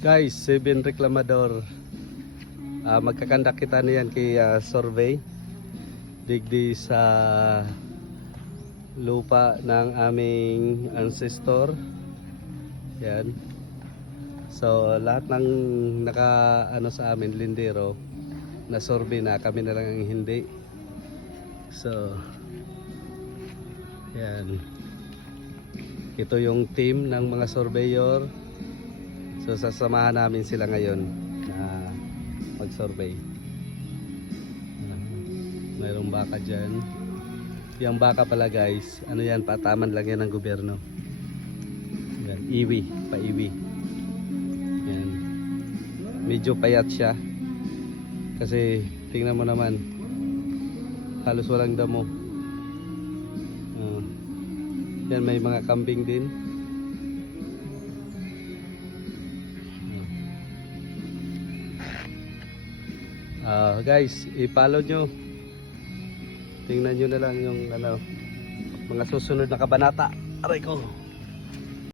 Guys, 7 reklamador. Magkakandak kita niyan kay survey digdi sa lupa ng aming ancestor. Yan. So lahat ng naka sa amin lindero na survey na, kami na lang ang hindi. So yan. Ito yung team ng mga surveyor. So sasamahan namin sila ngayon na mag-survey. Mayroong baka dyan. Yung baka pala guys, ano yan, pataman lang yan ng gobyerno. Yan, iwi, pa-iwi. Yan. Medyo payat siya. Kasi tingnan mo naman, halos walang damo. Yan, may mga kambing din. Guys, i-follow nyo. Tingnan nyo na lang yung mga susunod na kabanata. Aray ko.